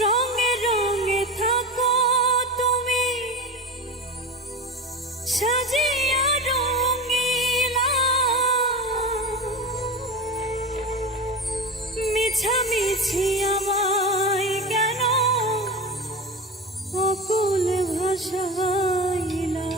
রঙে রঙে থাকো তুমি সাজিয়া রঙিলা, মিছামিছি আমায় কেন অকুল ভাষাইলা।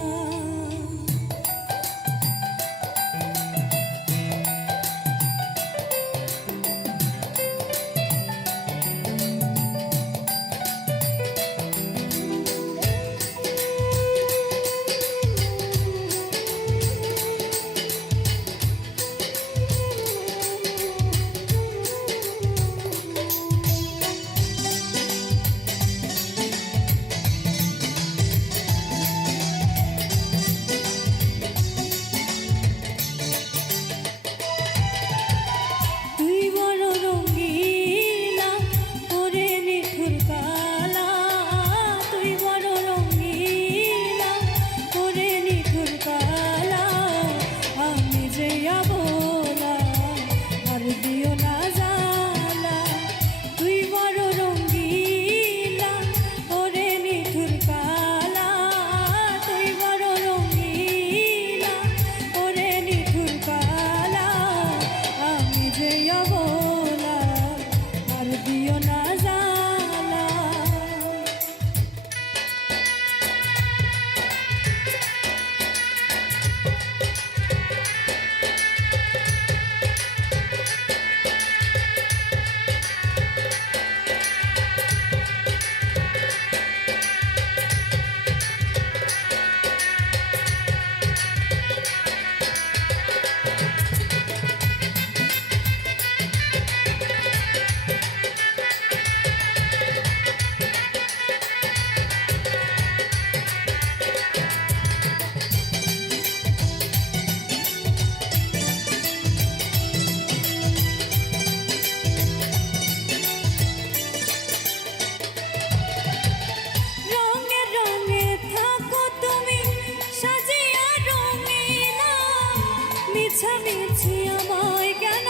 মিছামিছি আমায় কেন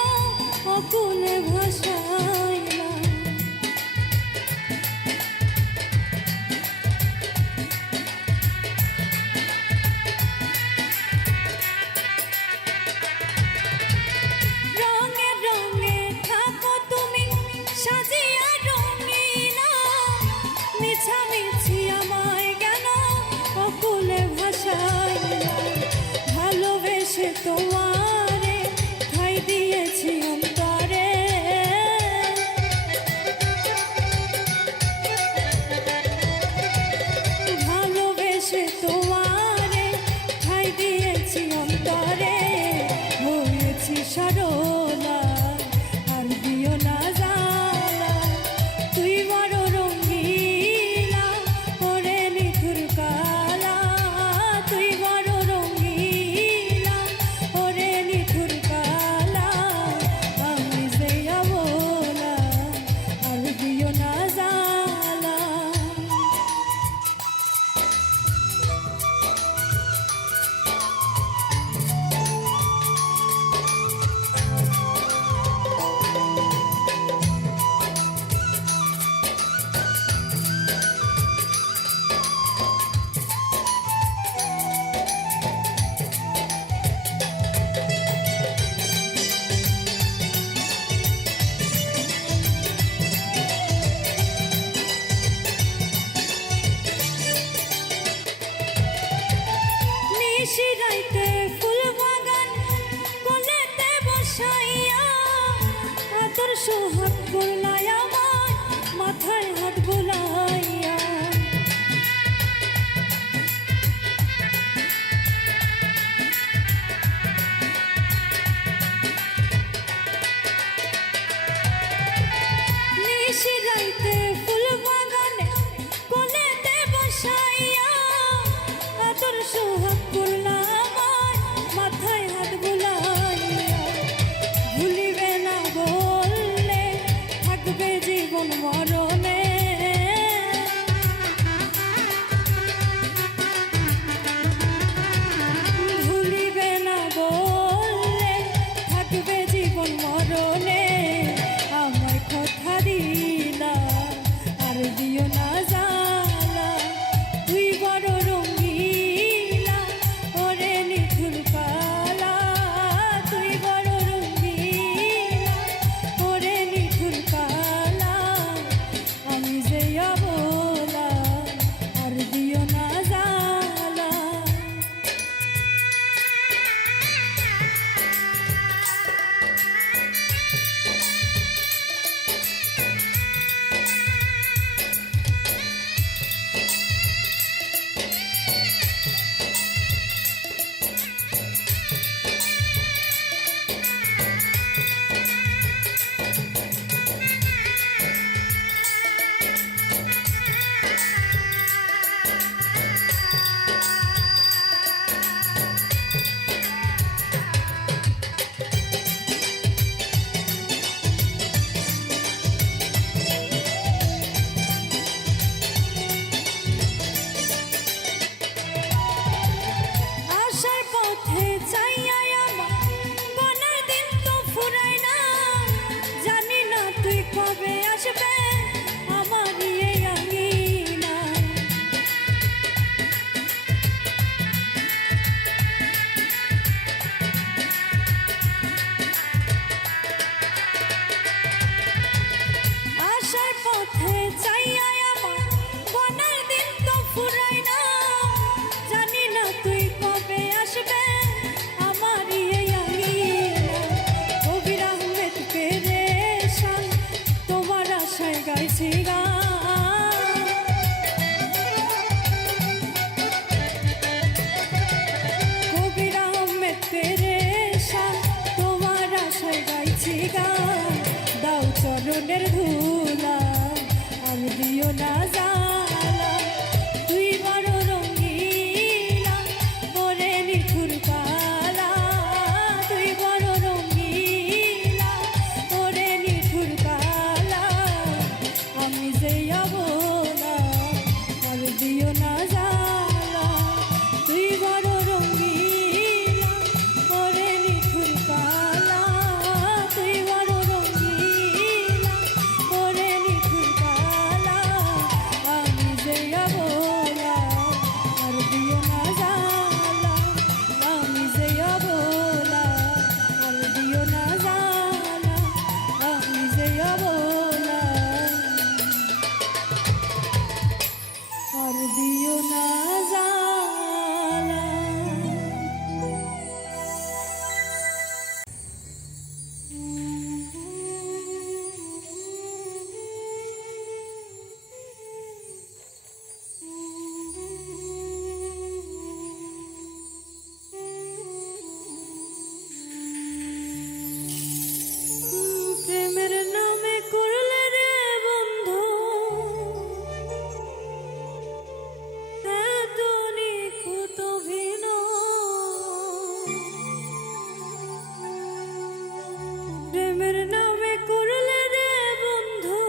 অকুল ভাষাইলা। রঙে রঙে থাকো তুমি সাজিয়া রঙিলা, মিছামিছি আমায় কেন অকুল ভাষাইলা। ভালোবেসে তোমারে ঠাই দিয়েছি অন্তরে, ভালোবেসে তোমারে ঠাই দিয়েছি অন্তরে। হয়েছি সরলা আর দিও না জ্বালা, তুই বড় রঙিলা ওরে নিঠুর কালা, তুই বড় রঙিলা ওরে নিঠুর কালা। আমি যে অবলা আর দিও না জ্বালা। নিশিরাইতে ফুল বাগান কোলেতে বসাইয়া, আদর সোহাগ করলাই আমার মাথায় হাত বুলাইয়া। নিশিরাইতে ফুল বাগানে কোলেতে বসাইয়া, আদর সোহাগ করলা আমার মাথায় হাত বুলাইয়া। ভুলিবে না বললে থাকবে জীবন মরণে, ভুলিবে না বললে থাকবে জীবন মরণে। আমায় কথা দিলা আর চরণের ধুলা আর দিও না জ্বালা তুই বড় রঙিলা ওরে নিঠুর কালা তুই বড় রঙিলা ওরে নিঠুর কালা আমি যে অবলা আর দিও না জ্বালা তুই বড় রঙিলা ওরে নিঠুর কালা তুই বড় রঙিলা ওরে নিঠুর কালা আমি যে অবলা আর দিও না জ্বালা আমি যে অবলা আর দিও না জ্বালা আমি যে অবলা আর দিও না জ্বালা। প্রেমের নামে করলে রে বন্ধু এত নিখুঁত অভিনয়। প্রেমের নামে করলে রে বন্ধু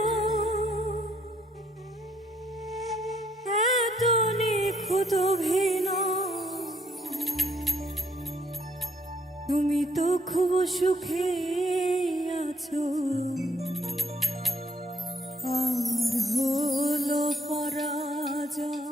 এত নিখুঁত অভিনয়। তুমি তো খুব সুখে আছো আর হলো পরাজয়।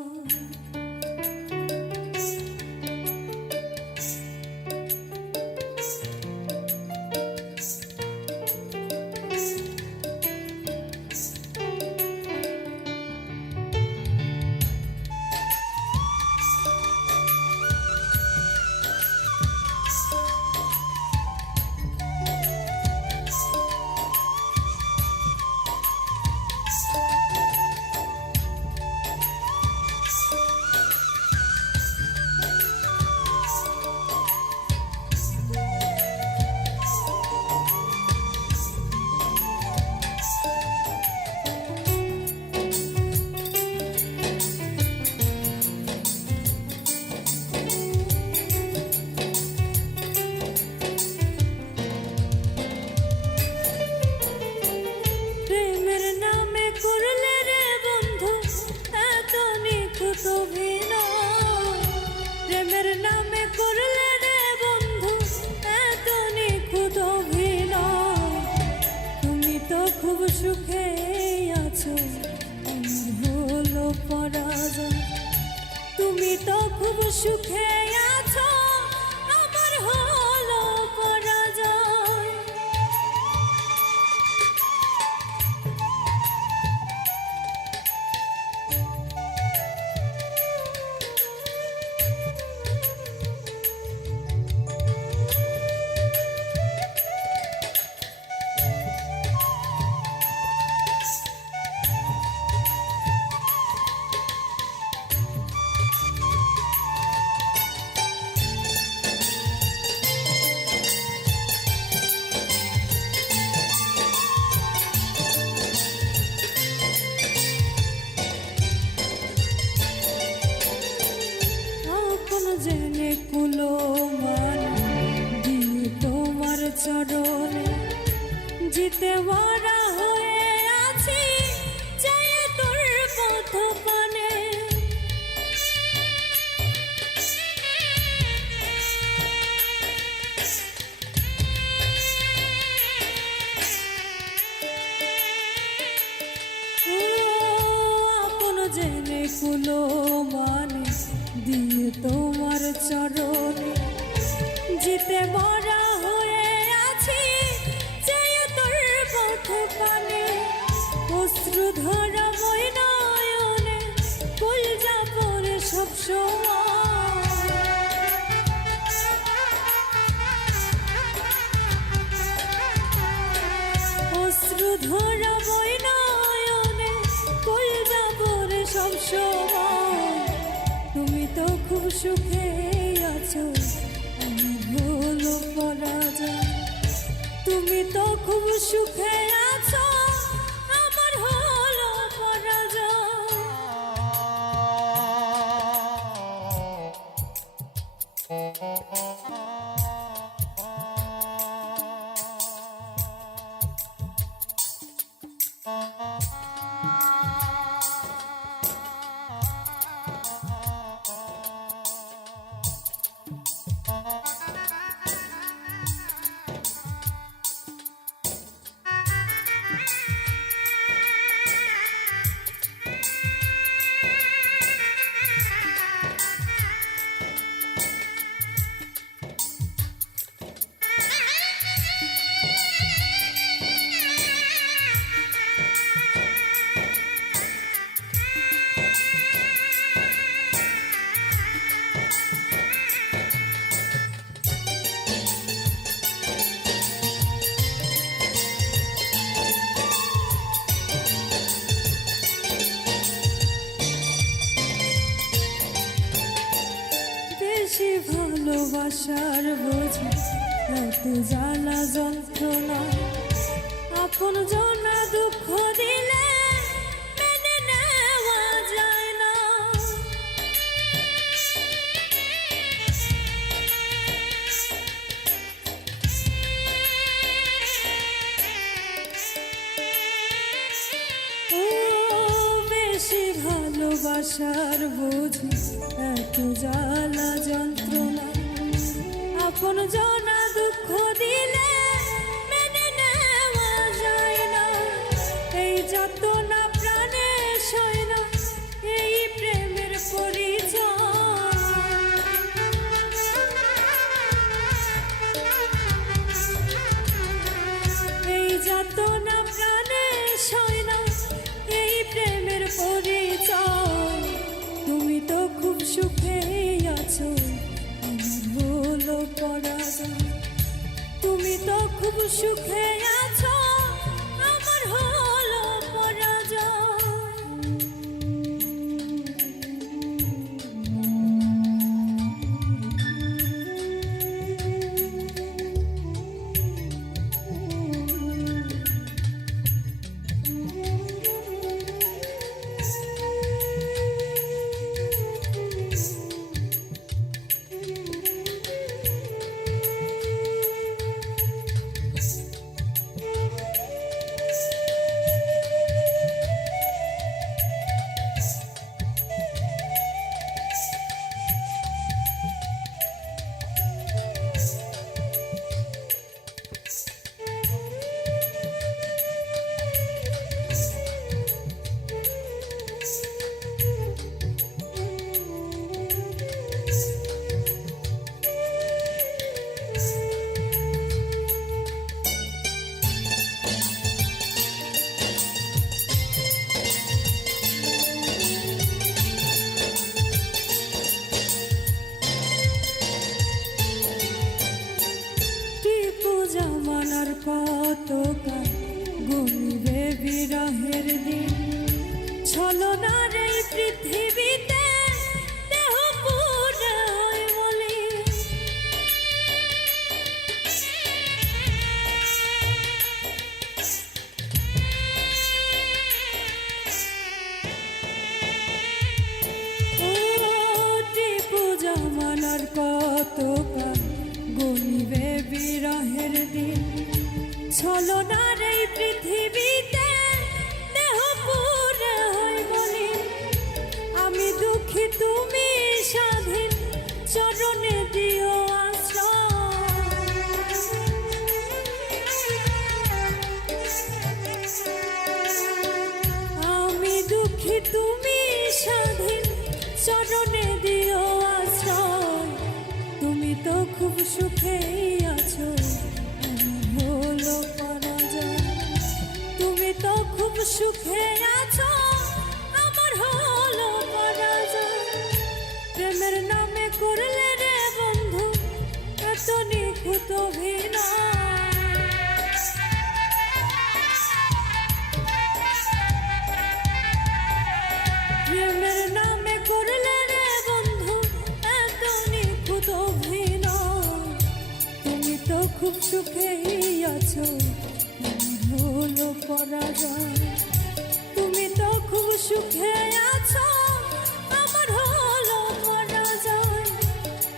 প্রেমের নামে করলে রে বন্ধু এত নিখুঁত অভিনয়। প্রেমের নামে করলে রে বন্ধু এত নিখুঁত অভিনয়। তুমি তো খুব সুখে আছো আমার হলো পরাজয়। তুমি তো খুব সুখে আছো আমার হলো পরাজয়। আপন জেনে কুলো মান দিয়ে তোমার চরণে জিতে মারা হয়ে আছি চাই তোর পথ পানে। ও আপন জেনে কুলো মানে দিয়ে তোমার চরণে জিতে মরা হয়ে আছি চাই তোর পথ পানে। অশ্রু ধরা বই নয়নে কলজা পরে সব সময়। অশ্রু ধরা বই নয়নে কলজা পরে সব সময়। তুমি তো খুব সুখে আছো আমার হলো পরাজয়। তুমি তো খুব সুখে আছো ভালোবাসার বোঝা এত জ্বালা যন্ত্রণা আপন জনা দুঃখ দিলে মেনে নেওয়া যায় না ও বেশি ভালোবাসার বোঝা এত জ্বালা যন্ত্রণা আপন জনা দুঃখ দিলে মেনে নেওয়া যায় না এই যাতনা প্রাণে সয় না এই প্রেমের পরিচয় এই যাতনা প্রাণে সয় না এই প্রেমের পরিচয় তুমি তো খুব সুখে আছো হলো পরাজয় তুমি তো খুব সুখে আছো আমার হলো পরাজয় জামানার পতাকা গুনবে বিরহের দিন ছলনার এই পৃথিবীতে দেহ পুরায় বলি ও টিপু জামানার পতাকা গুনবে বিরহের দিন ছলনার এই পৃথিবীতে দেহ পুরে হয় বলি আমি দুঃখী তুমি স্বাধীন চরণে দিও আমি দুঃখী তুমি স্বাধীন চরণে দিও আশ্রয় তুমি তো খুব সুখে আছো হলো পরাজয় তুমি তো খুব সুখে আছো আমার হলো পরাজয় প্রেমের নামে করলে রে বন্ধু এত নিখুঁত অভিনয় প্রেমের নামে করলে রে বন্ধু এত নিখুঁত অভিনয় তুমি তো খুব সুখেই আছো হলো পরাজয় তুমি তো খুব সুখে আছো আমার হলো পরাজয়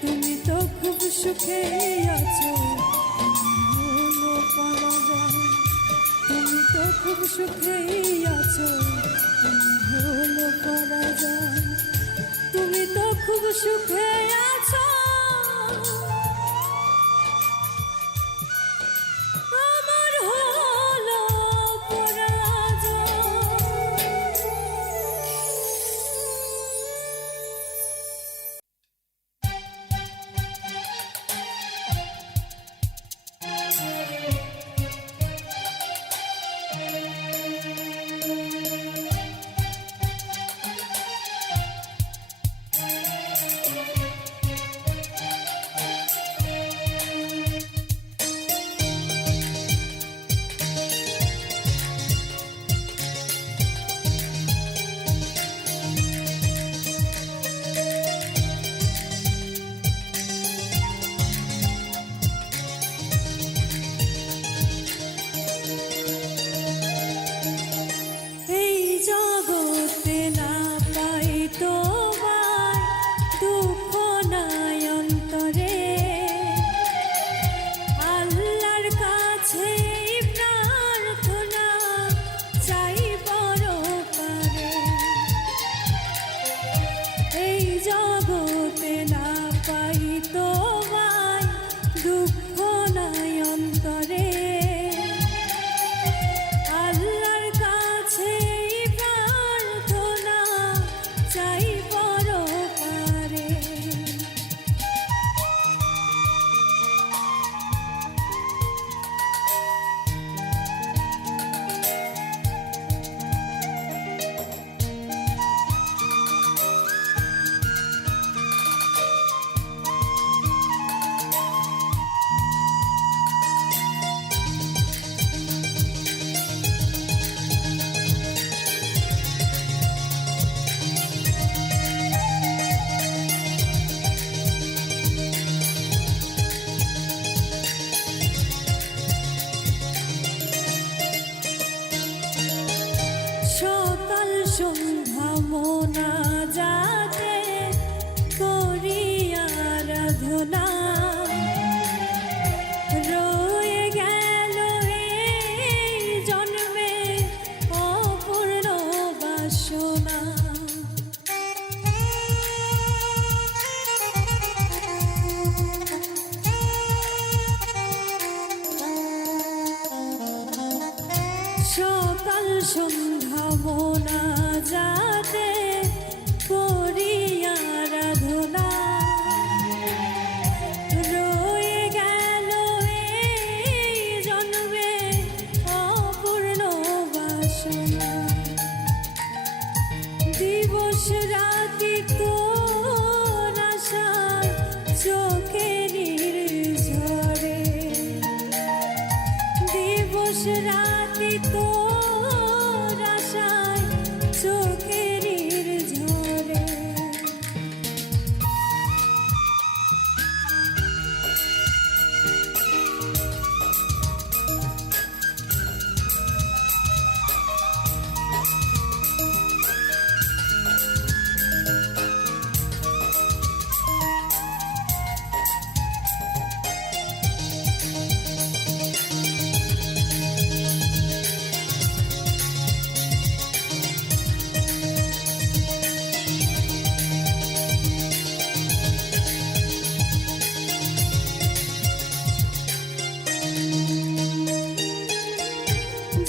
তুমি তো খুব সুখেই আছো হলো পরাজয় তুমি তো খুব সুখেই আছো হলো পরাজয় তুমি তো খুব সুখে আছো আমার হলো পরাজয় সন্ধ্যা মোনাজাতে করি আরাধনা, রয়ে গেল এই জন্মে অপূর্ণ বাসনা। সকাল সন্ধ্যা মোনাজাতে করি আরাধনা, রয়ে গেল এই জন্মে অপূর্ণ বাসনা। দিবস রাতি তোর আশায় চোখের ঝরে, দিবস রাতি তোর আশায় চোখের ঝরে।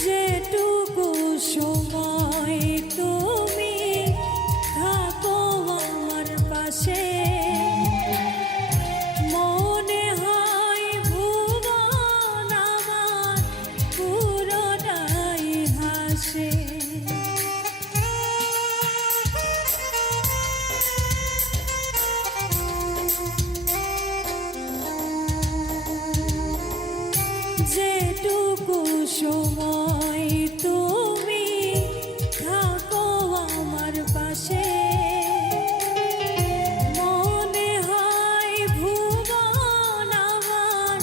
যেটুকু সময় তুমি থাকো আমার পাশে, মনে হয় ভুবন আমার পুরোটাই হাসে। যেটুকু সময় তুমি থাকো আমার পাশে, মনে হয় ভুবন আমার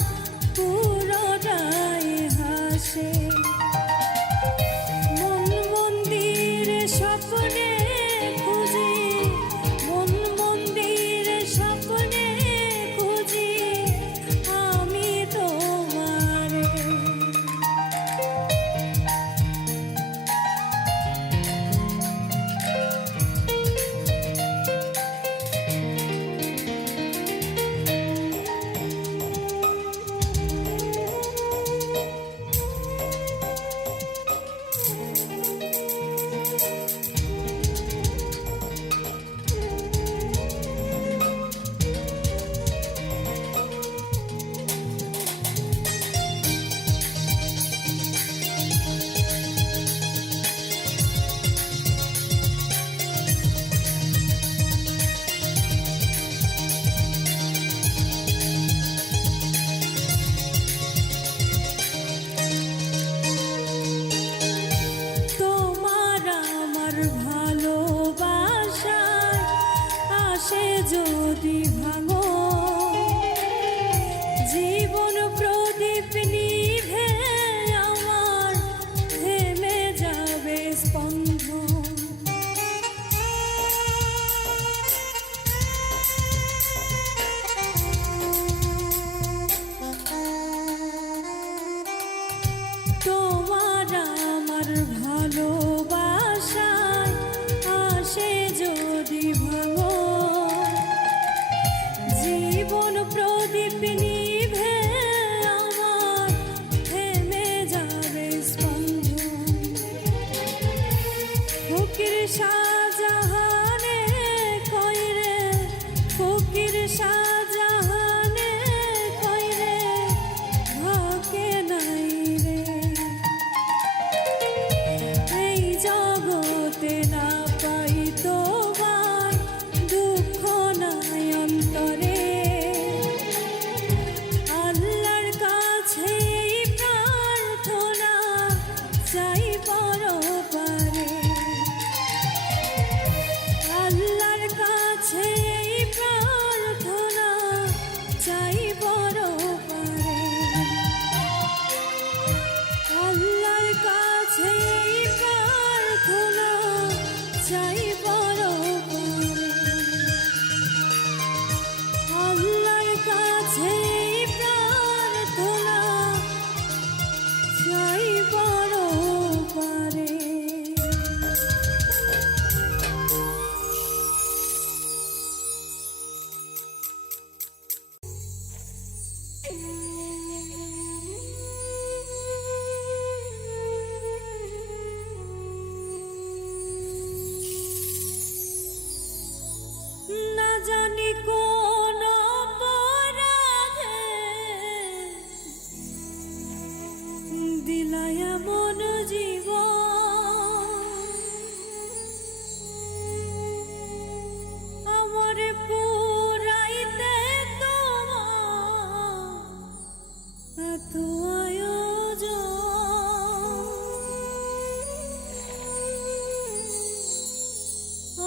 পুরোটাই হাসে। মন মন্দিরে স্বপ্নে খুঁজি, মন মন্দিরে স্বপ্নে খুঁজি আমি তোমারে। তোমার আমার ভালোবাসায় আসে যদি ভাঙো, জীবন প্রদীপ নিভে আমার থেমে যাবে স্পন্দন। তোমার আমার ভালোবাসায় আসে যদি ভাঙো, জীবন প্রদীপ নিভে আমার থেমে যাবে স্পন্দন। ফকির শাহজাহানে কইরে, ফকির শাহজাহানে কইরে থাকে নাই রে, এই জগতে না পাই তোমার দুঃখ নাই অন্তরে। আল্লাহর কাছে এই প্রার্থনা চাই পরপারে। এমন জীবন আমারে পুরাইতে তোমার এত আয়োজন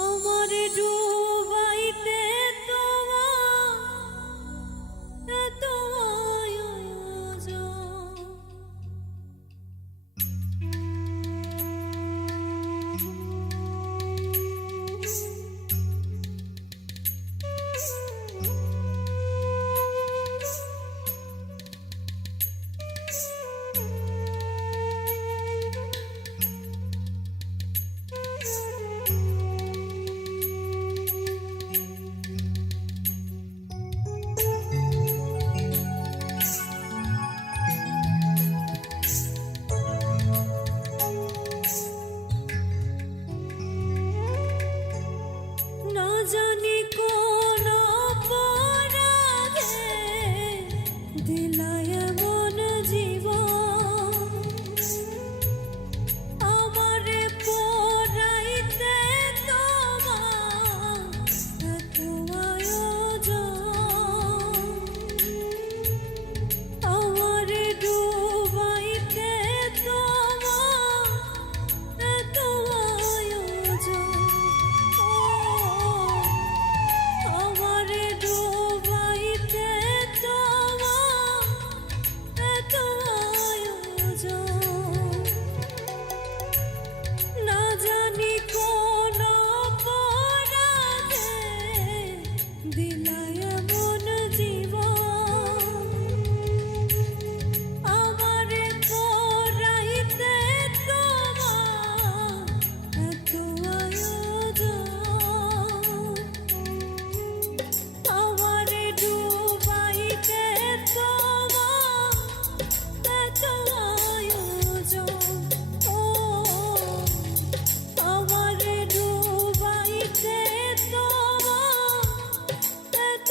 আমারে ডুবাইতে তোমার এত আয়োজন না জানি কোন অপরাধে দিলাই এমন জীবন আমারে পোড়াইতে তোমার এত আয়োজন আমারে ডুবাইতে তোমার এত আয়োজন আমারে ডুবাইতে তোমার এত আয়োজন না জানি কোন অপরাধে দিলাই এমন জীবন আমারে পোড়াইতে তোমার এত আয়োজন আমারে ডুবাইতে তোমার এত আয়োজন আমারে ডুবাইতে তোমার এত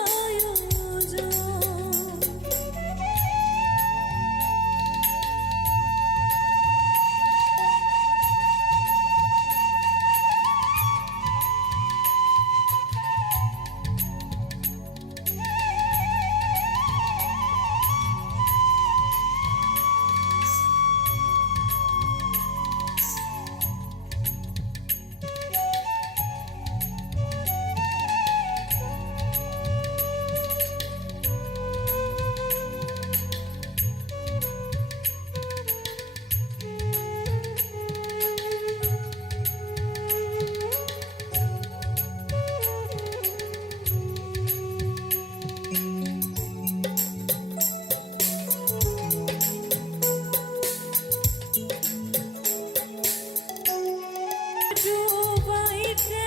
আয়োজন ডুবাইতে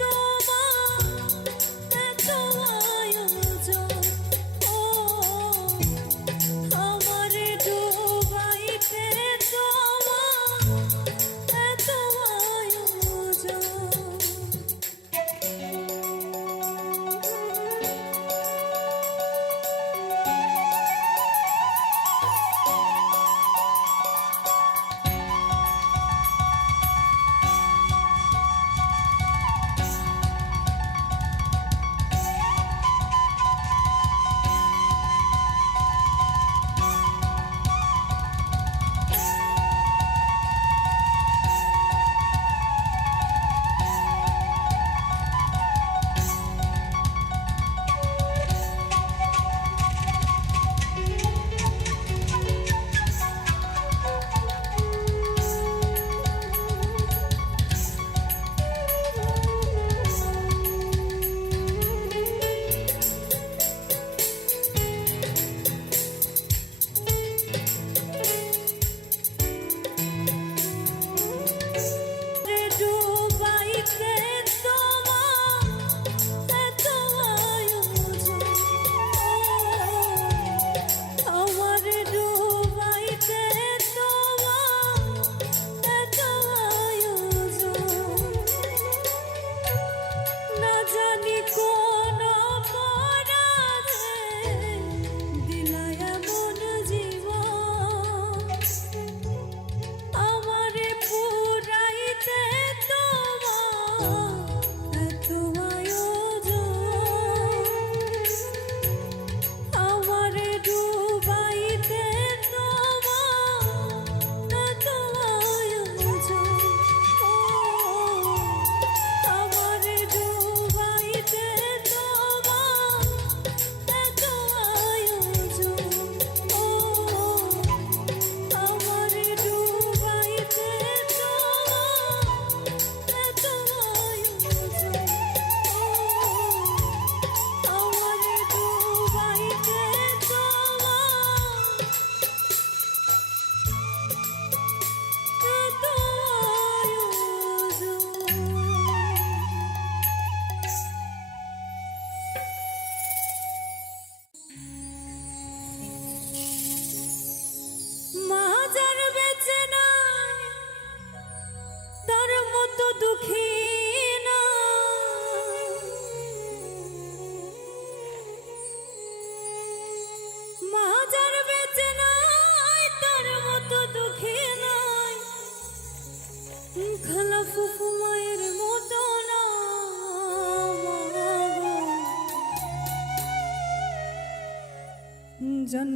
তোমার এত আয়োজন আমারে ডুবাইতে তোমার এত আয়োজন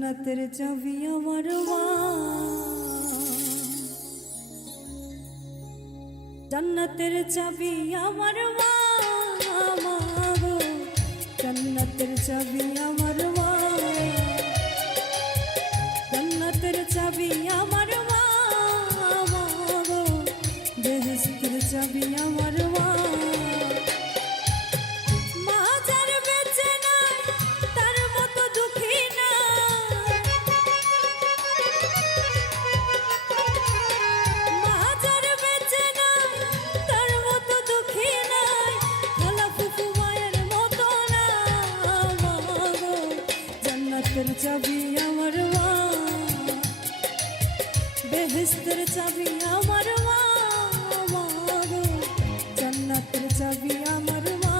জান্নাতের চাবি আমার মা, জান্নাতের চাবি আমার মা, মা গো জান্নাতের চাবি আমার মা, জান্নাতের চাবি আমার মা, মা গো বেহেশতের চাবি আমার মা। জান্নাতের চাবি আমার মা, বেহেশতের চাবি আমার মা, মা গো জান্নাতের চাবি আমার মা।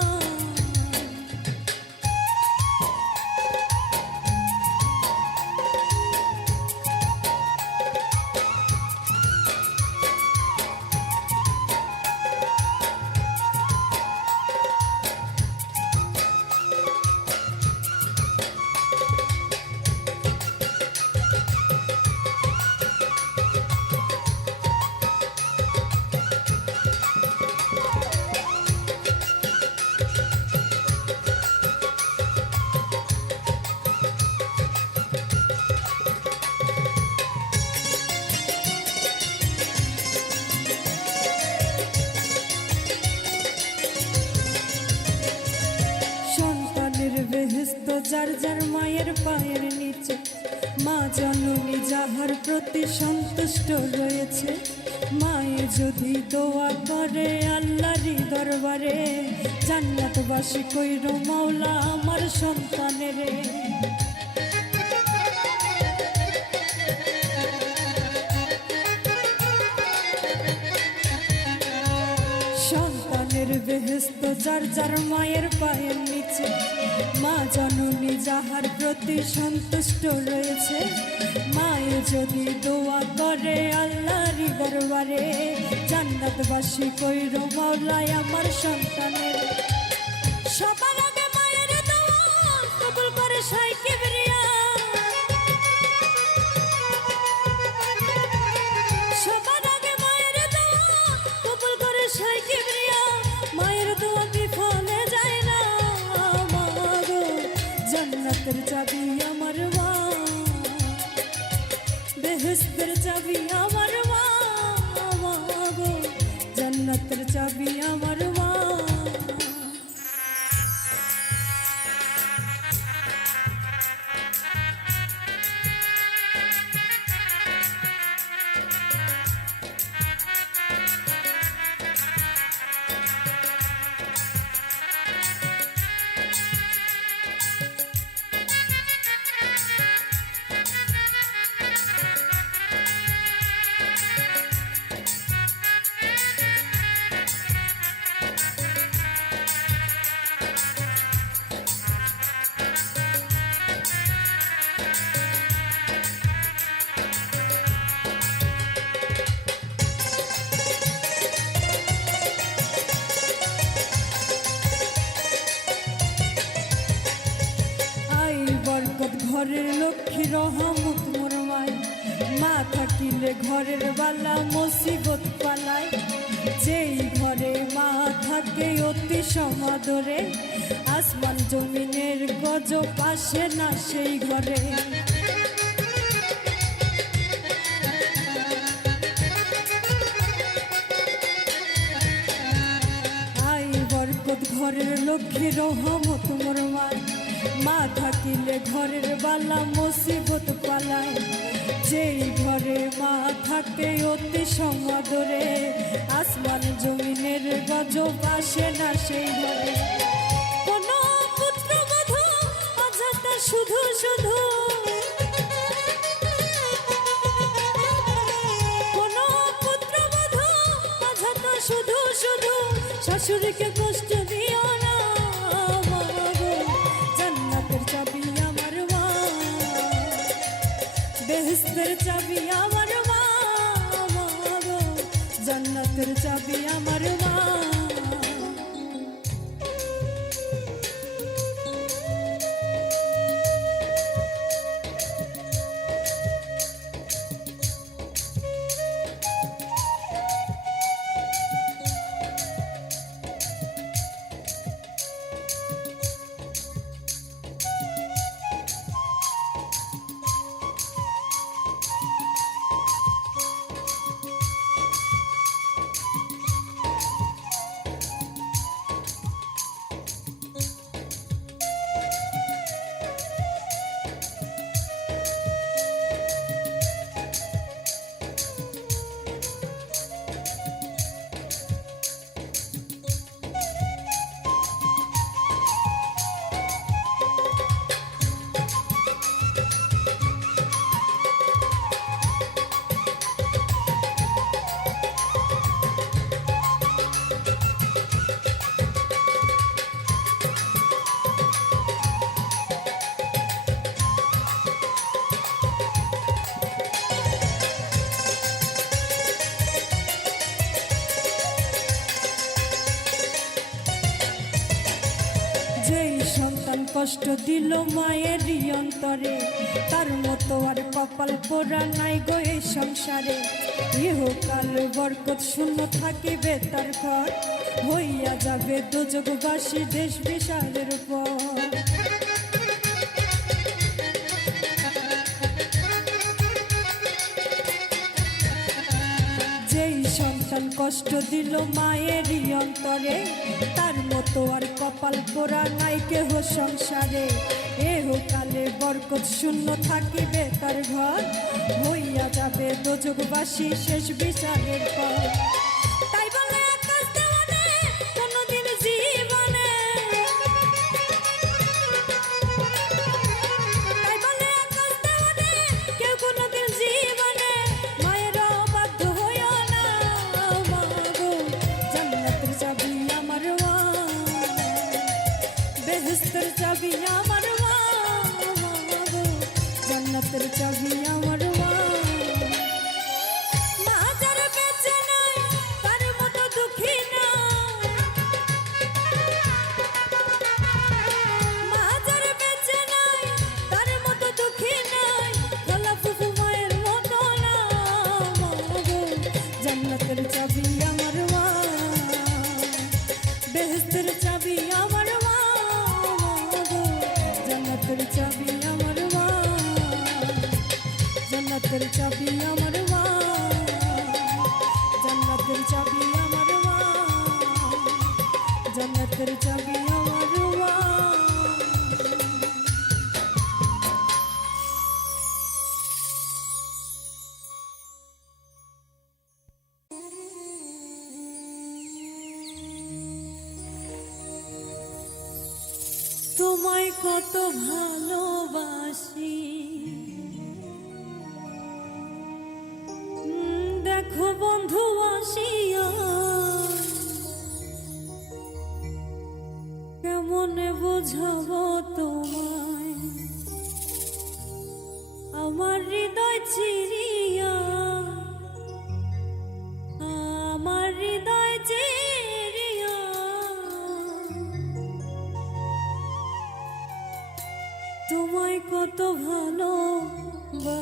বেহেশত যার যার মায়ের পায়ের নিচে, মা জননী যাহার প্রতি সন্তুষ্ট রয়েছে। মায়ে যদি দোয়া করে আল্লাহরই দরবারে, জান্নাতবাসী কইরো মাওলা আমার সন্তানেরে। সন্তানের বেহেশত যার যার মায়ের পায়ের নিচে, মা জননী যাহার প্রতি সন্তুষ্ট রয়েছে। মায়ে যদি দোয়া করে আল্লাহরই দরবারে, জান্নাতবাসী কইরো মাওলা আমার সন্তানের। সবার আগে মায়ের দোয়া কবুল করে শাইখ কিবরিয়া, সবার আগে মায়ের দোয়া কবুল করে শাইখ কিবরিয়া। মায়ের দোয়া বিফলে যায় না, মা গো জান্নাতের চাবি আমার মা, বেহেশতের চাবি আমার মা, মা গো জান্নাতের চাবি আমার মা। ঘরের লক্ষ্মী রহমত মোর মায়, মা থাকিলে ঘরের বালা মুসিবত পালায়। যেই ঘরে মা থাকে অতি সমাদরে, আসমান জমিনের গজব আসে না সেই ঘরে। আই বরকত ঘরের লক্ষ্মী রহমত মোর মায়, মা থাকিলে ঘরের বালা মুসিবত পালায়। যেই ঘরে মা থাকে অতি সমাদরে, আসমান জমিনের গজব আসে না সেই ঘরে। কোন পুত্রবধূ অযথা শুধু শুধু, কোন পুত্রবধূ অযথা শুধু শুধু শাশুড়িকে কষ্ট দিও না, মা গো জান্নাতের চাবি আমার মা, বেহেশতের চাবি আমার মা, মা গো জান্নাতের চাবি আমার মা। কষ্ট দিল মায়ের অন্তরে, তার মতো আর কপাল পোড়া নাই গো এই সংসারে। ইহকাল বরকত শূন্য থাকিবে তার ঘর, হইয়া যাবে দোজগবাসী দেশ বিচারের পর। সন্তান কষ্ট দিল মায়ের অন্তরে, তার মতো আর কপাল পোড়া নাই কেহ সংসারে। এহকালে বরকত শূন্য থাকিবে তার ঘর, হইয়া যাবে দোজগবাসী শেষ বিচারের পর। তাই বলে আকাশ দেওয়ানে কোনদিন জীবনে, তাই বলে আকাশ দেওয়ানে কেউ কোনদিন জীবনে মায়ের বাধ্য হইও না। মাগো জান্নাতের চাবি আমার মা, বেহেশতের চাবি আমার মা। মাগো জান্নাতের চাবি আমার মা। মা যার বেঁচে নাই তার মতো দুঃখী না, মা যার বেঁচে নাই তার মতো দুঃখী নাই, খালা ফুফু মায়ের মতো না। মাগো জান্নাতের চাবি আমার মা, বেহেশতের চাবি আমার মা। মাগো জান্নাতের চাবি আমার মা, জান্নাতের চাবি আমার মা, জান্নাতের চাবি আমার মা, জান্নাতের চাবি আমার মা। তোমায় কত ভালোবাসি দেখো বন্ধু আসিয়া, কেমনে বোঝাবো তোমায় আমার হৃদয় চিরিয়া, আমার হৃদয় চিরিয়া। তোমায় কত ভালোবাসি।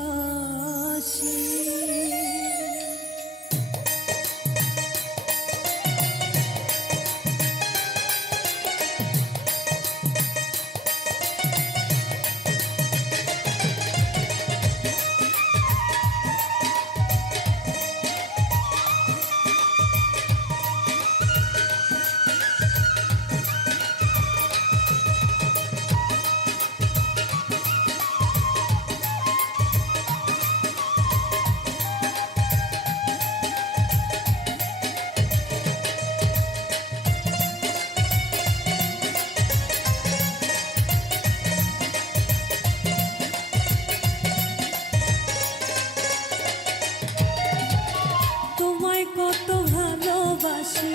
কত ভালোবাসি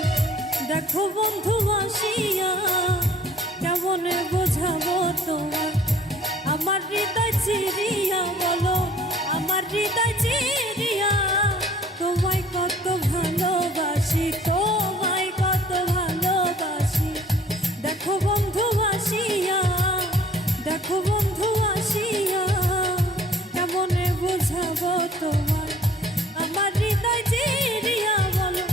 দেখো বন্ধু আসিয়া, কেমনে বোঝাবো তোমার আমার হৃদয় চিরিয়া। বলো আমার হৃদয় চিরিয়া, তোমায় কত ভালোবাসি, তোমায় কত ভালোবাসি। দেখো বন্ধু আসিয়া, দেখো বন্ধু আসিয়া, কেমনে বোঝাবো তোমার আমার হৃদয় চিরিয়া। বলো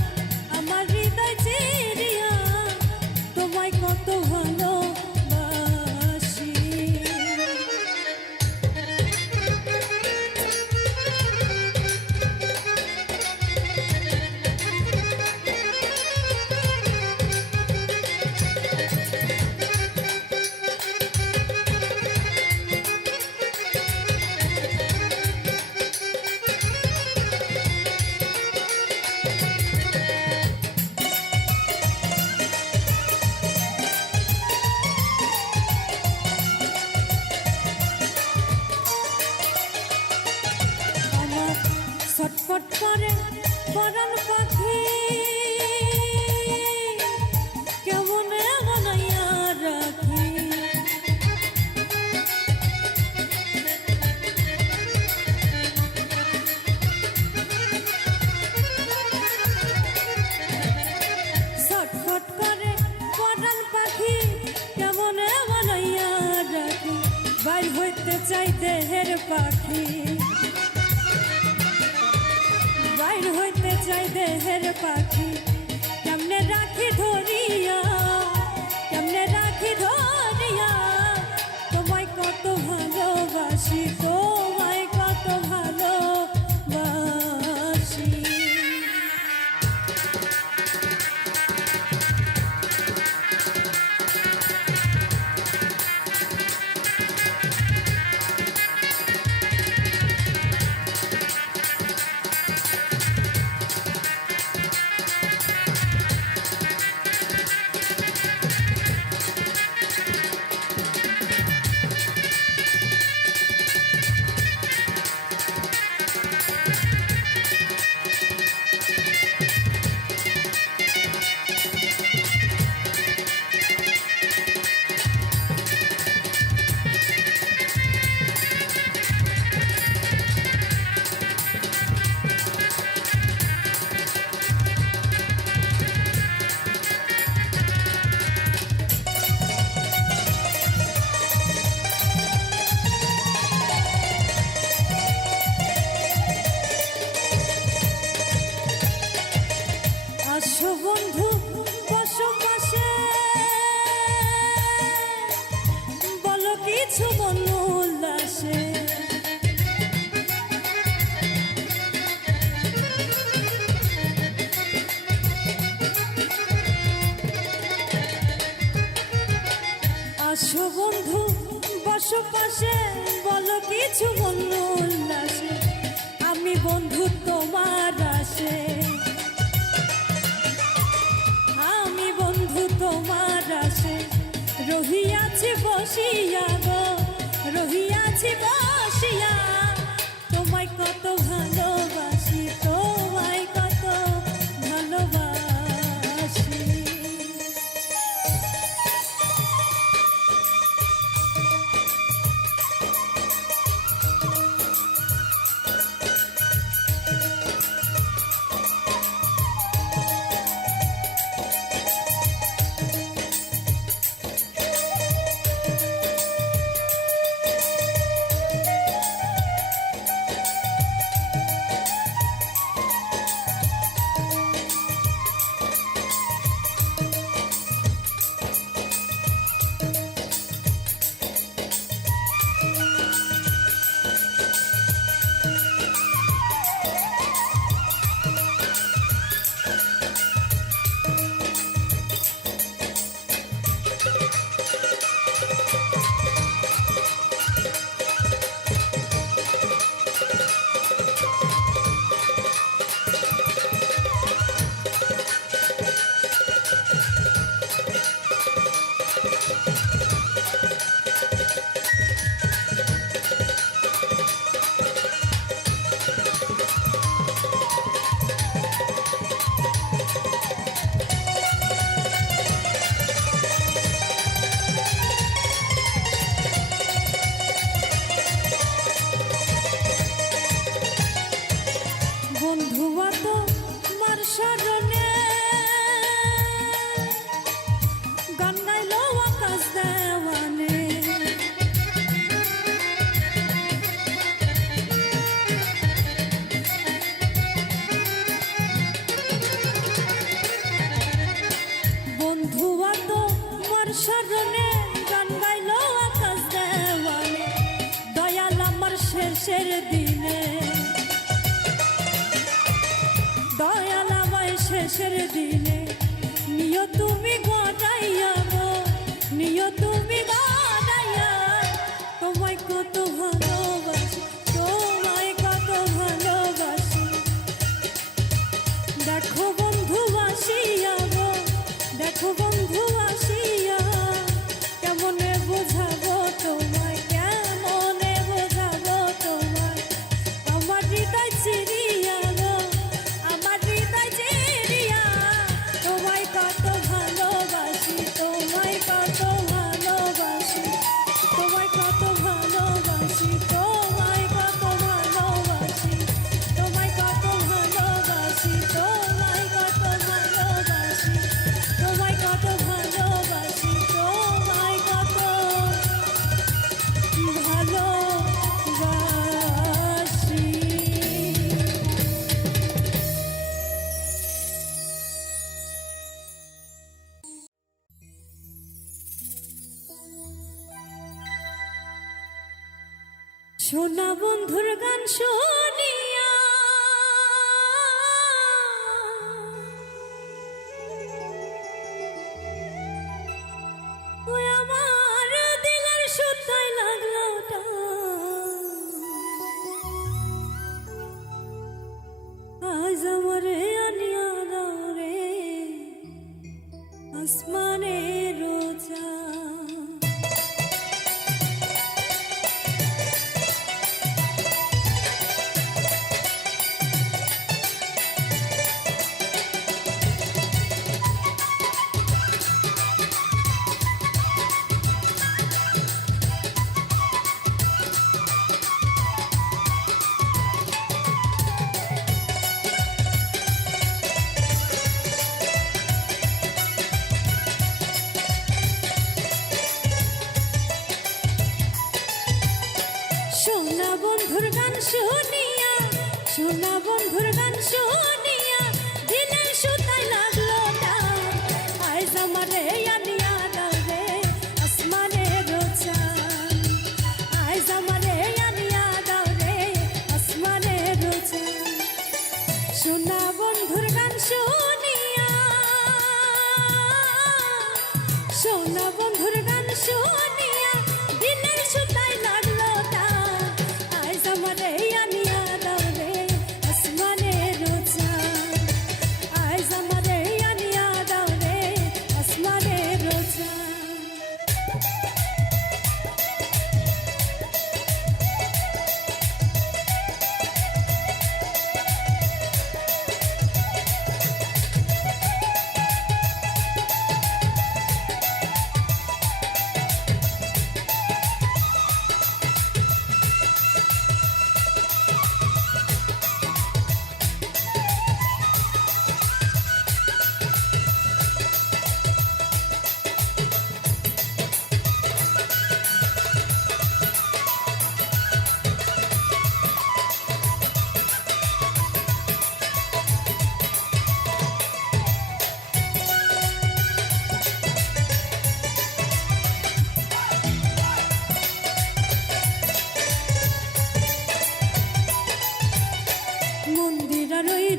আমার হৃদয় চিরিয়া, তোমায় কত ভালোবাসি। ছটফট করে পরাণ পাখি, কেমনে বানাইয়া রাখি। ছটফট করে পরাণ পাখি, কেমনে বানাইয়া পাখি বাইর হইতে চাই দেহের পাখি কেমনে রাখি ধরিয়া কেমনে রাখি ধরিয়া তোমায় কত ভালোবাসি তোমায় কত ভালোবাসি আসো বন্ধু বসো পাশে বলো কিছু মন উল্লাসে আসো বন্ধু বসো পাশে বলো কিছু মন উল্লাসে আমি বন্ধু তোমার আসে তোমার আসে রহিয়াছি বসিয়া গো রহিয়াছি বসিয়া তোমায় কত ভালোবাসি তোমায় কত ভালোবাসি বন্ধুয়া তোমার স্মরণে গান গাইল আকাশ দেওয়ানে বন্ধুয়া তোমার স্মরণে গান গাইল আকাশ দেওয়ানে দয়াল আমার শেষের দিনে দয়াল আমায় শেষের দিনে নিও তুমি গড়াইয়া গো নিও তুমি গড়াইয়া তোমায় কত ভালোবাসি তোমায় কত ভালোবাসি দেখো বন্ধু আসিয়া গো দেখো বন্ধু আসিয়া কেমনে বোঝাবো তোমায় কেমনে বোঝাবো তোমায় আমার হৃদয় চিরিয়া গো আমার হৃদয় চিরিয়া তোমায় কত ভালোবাসি তোমায় কত ভালোবাসি তোমায় কত ভালোবাসি তোমায় কত ভালোবাসি তোমায় কত ভালোবাসি তোমায় কত ভালোবাসি তোমায় কত ভালোবাসি সোনা বন্ধুর গান শুনিয়া ওই আমার দিলের সুতায় লাগলো আজ আমারে আনিয়া দাও রে আসমানের রোজা। সোনা বন্ধুর গান শুনিয়া সোনা বন্ধুর গান শুনিয়া দিলের সুতায় লাগলো টান আজ আমারে আনিয়া দাও রে আসমানের রোজান আজ আমারে আনিয়া দাও রে আসমানের রোজান। সোনা বন্ধুর গান শুনিয়া সোনা বন্ধুর গান শুনিয়া দিলের সুতায় লাগলো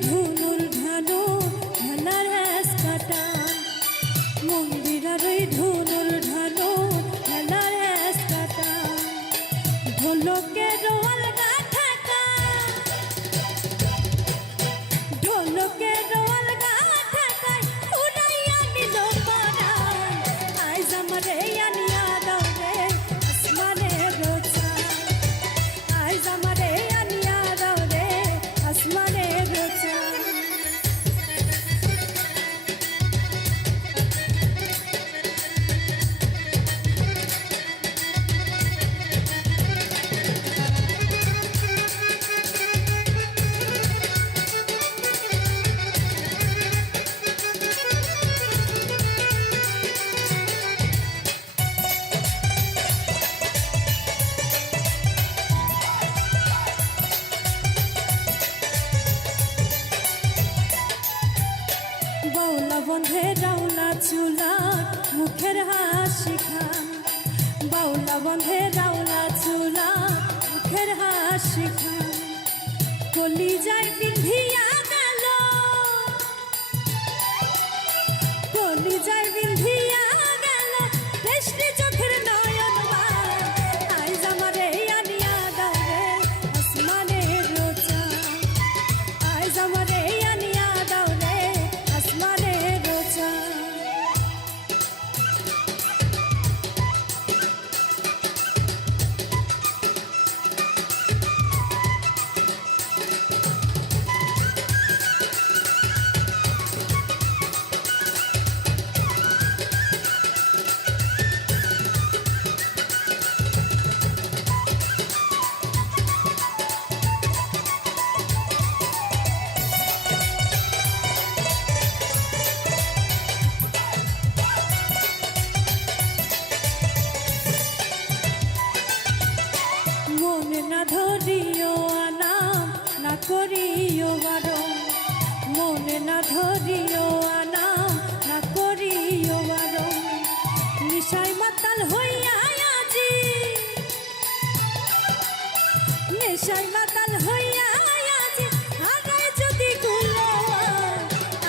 ধুনুর ঢালো ঢালার হ্যাস কাটা মন্দিরার ওই ধুনুর ঢালো ঢালার হ্যাস কাটা ঢোলকের আলগা ঠাকা ঢোলকের আলগা ঠাকায় উড়াইয়া নিল পাড়া আজ আমারে আনিয়া দাও রে আসমানের রোজা আজ আমারে আনিয়া দাও রে আসমানের রোজা। বাউলা বন্ধে রাউলা চুলা মুখের হাসি খান বাউলা বন্ধে রাউলা চুলা মুখের হাসি খান কলি যায় বিন্ধিয়া গেল কলি যায় বিন্ধিয়া গেল দৃষ্টি চোখের নয়ন আজ আমারে আনিয়া দাও রে আসমানের রোজা আজ আমারে আনিয়া দাও রে আসমানের রোজা। মনে না ধরিও আনাম না করিও বারণ মনে না ধরিও আনাম না করিও বারণ নিশায় মাতাল হইয়া আজি নেশায় মাতাল হইয়া আজি হারায় যদি কুলো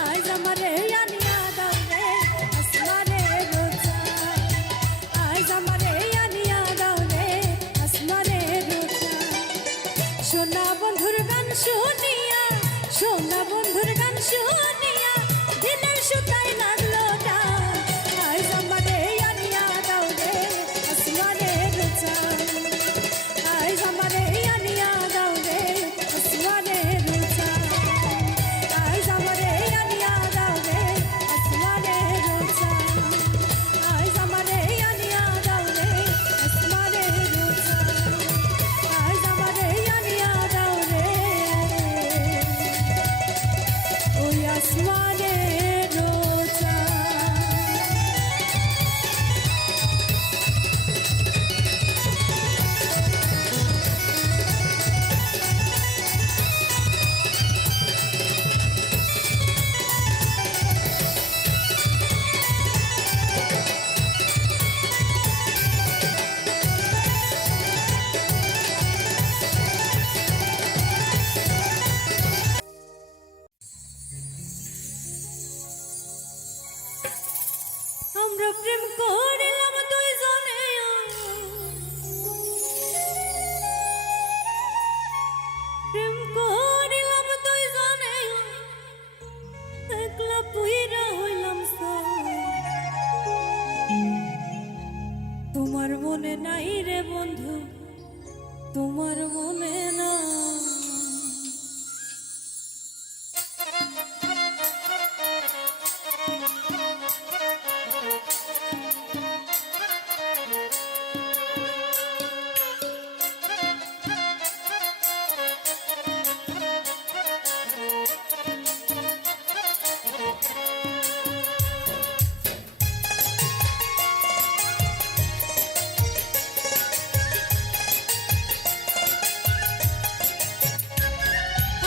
আজ আমারে আনিয়া দাও রে আসমানে রোজা আজ আমারে আনিয়া দাও রে আসমানে রোজা সোনা বন্ধুর গান শুনিয়া সোনা বন্ধুর গান শুনিয়া দিনের সুতায় লাগলো টান আজ আমারে আনিয়া দাও রে আসমানে রোজা আজ আমারে আনিয়া দাও রে আসমানে রোজা আজ আমারে আনিয়া দাও রে আসমানে রোজা আজ আমারে আনিয়া দাও রে আসমানে রোজা আজ আমারে আনিয়া দাও রে ওই আসমানে রোজা আমরা প্রেম করিলাম দুইজনে প্রেম করিলাম দুইজনে একলা পুইরা হইলাম তোমার মনে নাই রে বন্ধু তোমার মনে না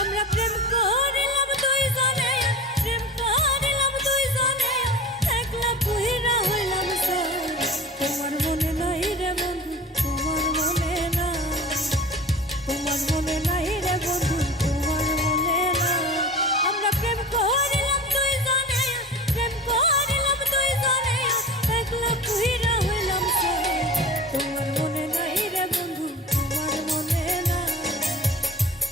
আমরা প্রেম করিলাম দুইজনে প্রেম করিলাম দুইজনে একলা পুইরা হইলাম তোমার মনে নাই রে বন্ধু তোমার মনে না তোমার মনে নাই রে বন্ধু তোমার মনে না আমরা প্রেম করিলাম দুইজনে প্রেম করিলাম দুইজনে একলা পুইরা হইলাম তোমার মনে নাই রে বন্ধু তোমার মনে না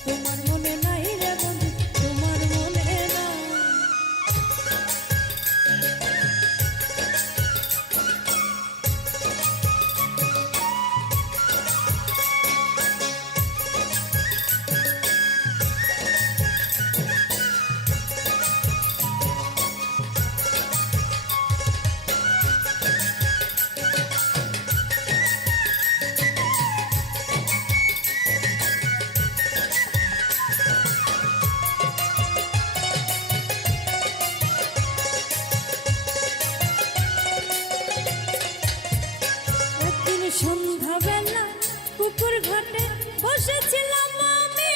তোমার মনে নাই রে বন্ধু তোমার মনে না একদিন সন্ধ্যাবেলা পুকুর ঘাটে বসেছিলাম আমি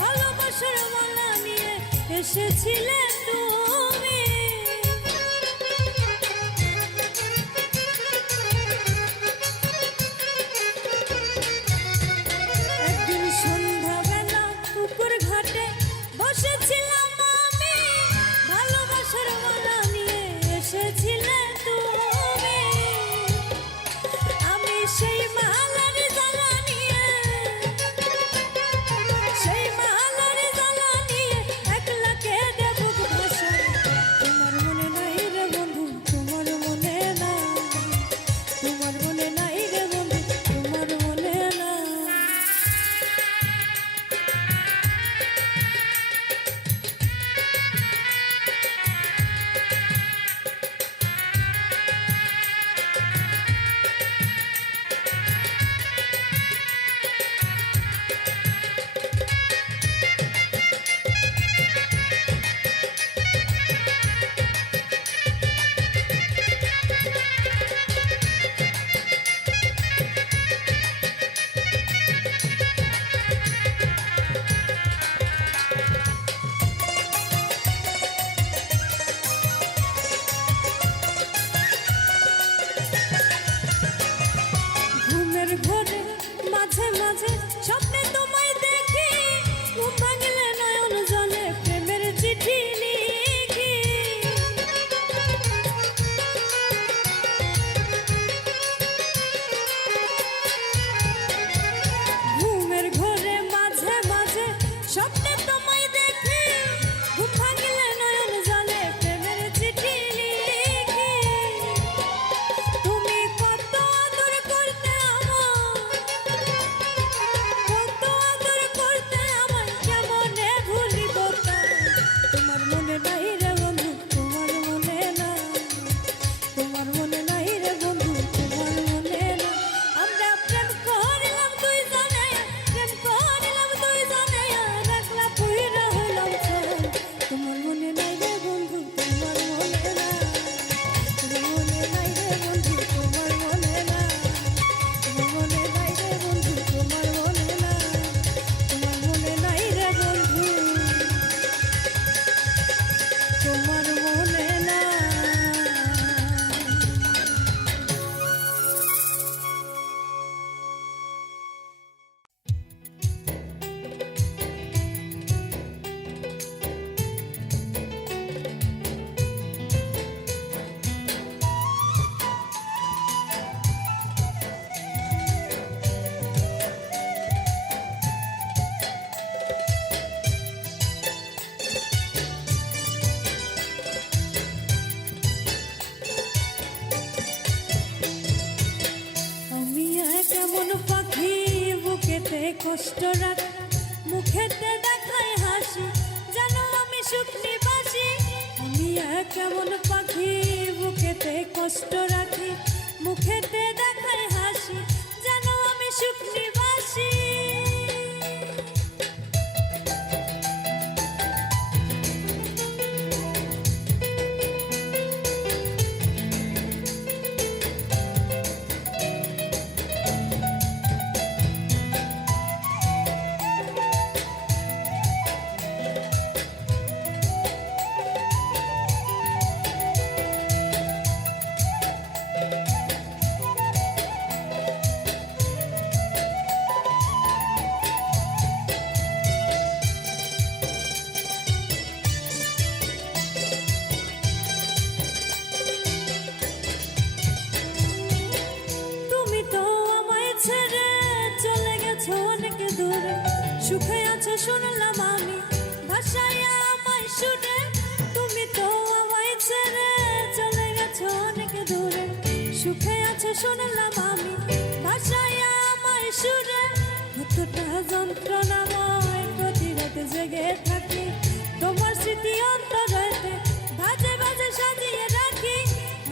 ভালোবাসার মালা নিয়ে এসেছিলে তুমি একদিন সন্ধ্যাবেলা পুকুর ঘাটে বসেছিলাম আমি ভালোবাসার মালা নিয়ে এসেছিলে তুমি আমি সেই মালার জ্বালা নিয়ে সেই মালার জ্বালা নিয়ে একলা কেঁদে বুক ভাসাই কষ্ট রাখি, মুখেতে দেখাই হাসি, জানো আমি সুখ নিবাসী। আমি এক কেমন পাখি, বুকেতে কষ্ট রাখি, মুখেতে দেখাই হাসি, জানো আমি সুখ নিবাসী। সুখে আছো শুনলাম আমি, ভাষায় আমায় শুনে। তুমি তো আমায় ছেড়ে চলে গেছো অনেক দূরে। সুখে আছো শুনলাম আমি, ভাষায় আমায় শুনে। কতটা যন্ত্রণাময়, প্রতি রাতে জেগে থাকি, তোমার স্মৃতি অন্তরেতে ভাজে ভাজে সাজিয়ে রাখি।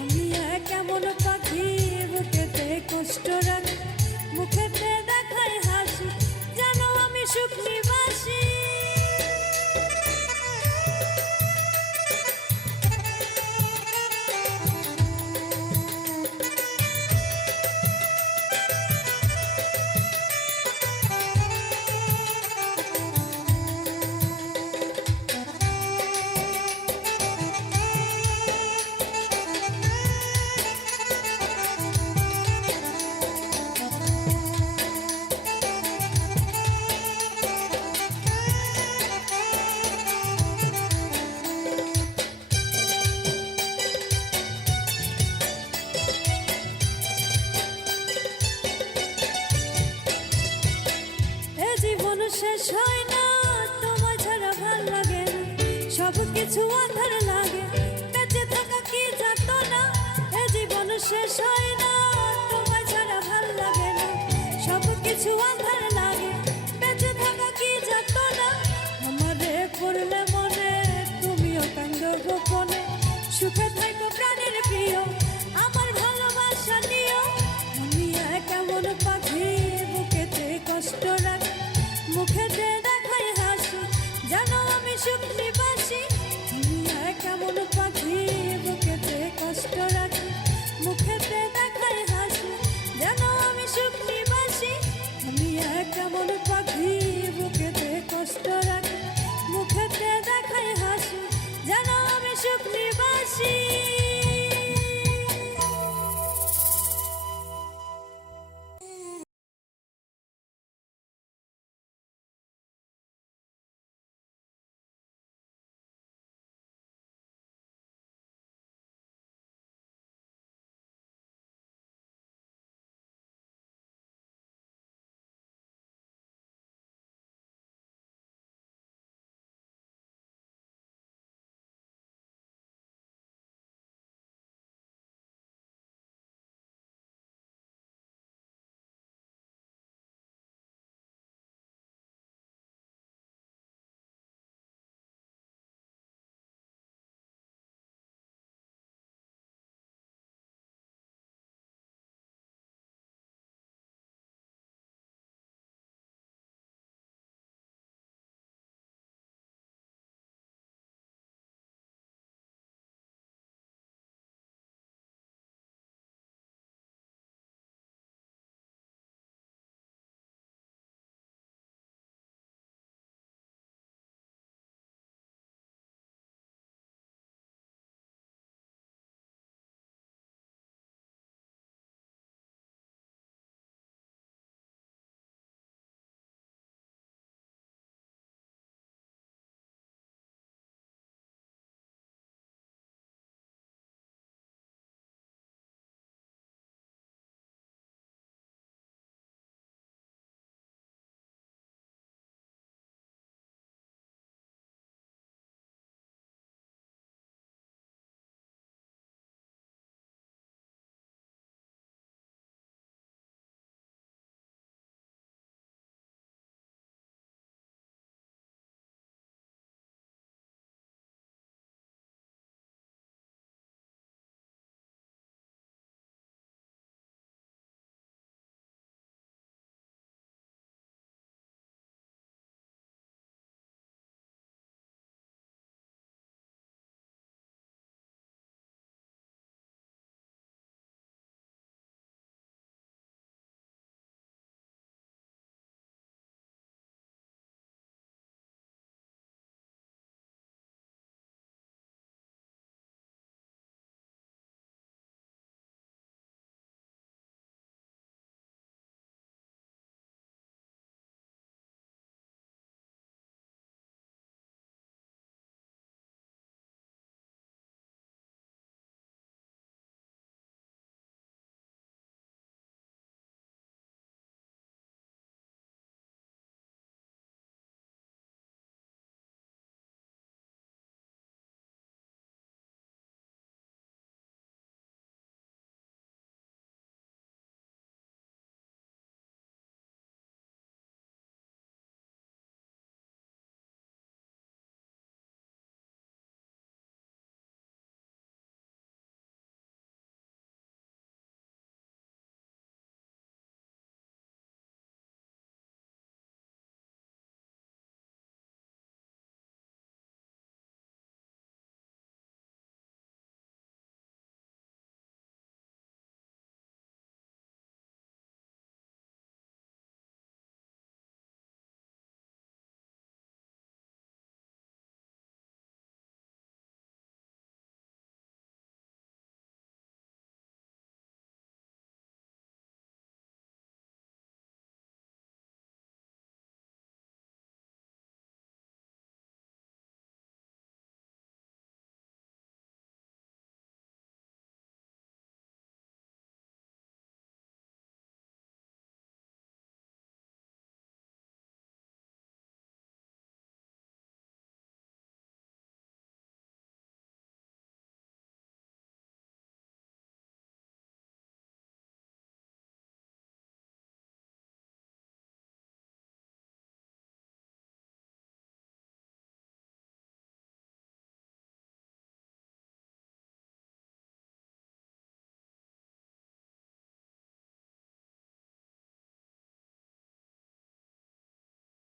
আমি এক কেমন পাখি, বুকেতে কষ্ট রাখি, মুখেতে দেখাই হাসি, জানো আমি সুখ নিবাসী। শেষ হয় না তোমায় ছাড়া ভাল লাগে না, সব কিছু আধার লাগে, বেঁচে থাকা কি যাতো না। এ জীবন শেষ হয় না তোমায় ছাড়া ভাল লাগে না, সব কিছু আধার লাগে, বেঁচে থাকা কি যাতো না। আমারে পড়লে মনে তুমিও কান্দো গোপনে, সুখে থাকো প্রাণের প্রিয়, আমার ভালোবাসা নিও। আমি কেমন পাখি, বুকেতে কষ্ট রাখি, মুখেতে দেখাই হাসি, জানো আমি সুখ নিবাসী। তুমি কেমন পাখি, বুকেতে কষ্ট রাখি, মুখেতে দেখাই হাসি, জানো আমি সুখ নিবাসী। আমি কেমন পাখি, বুকেতে কষ্ট রাখি, মুখেতে দেখাই হাসি, জানো আমি সুখ নিবাসী।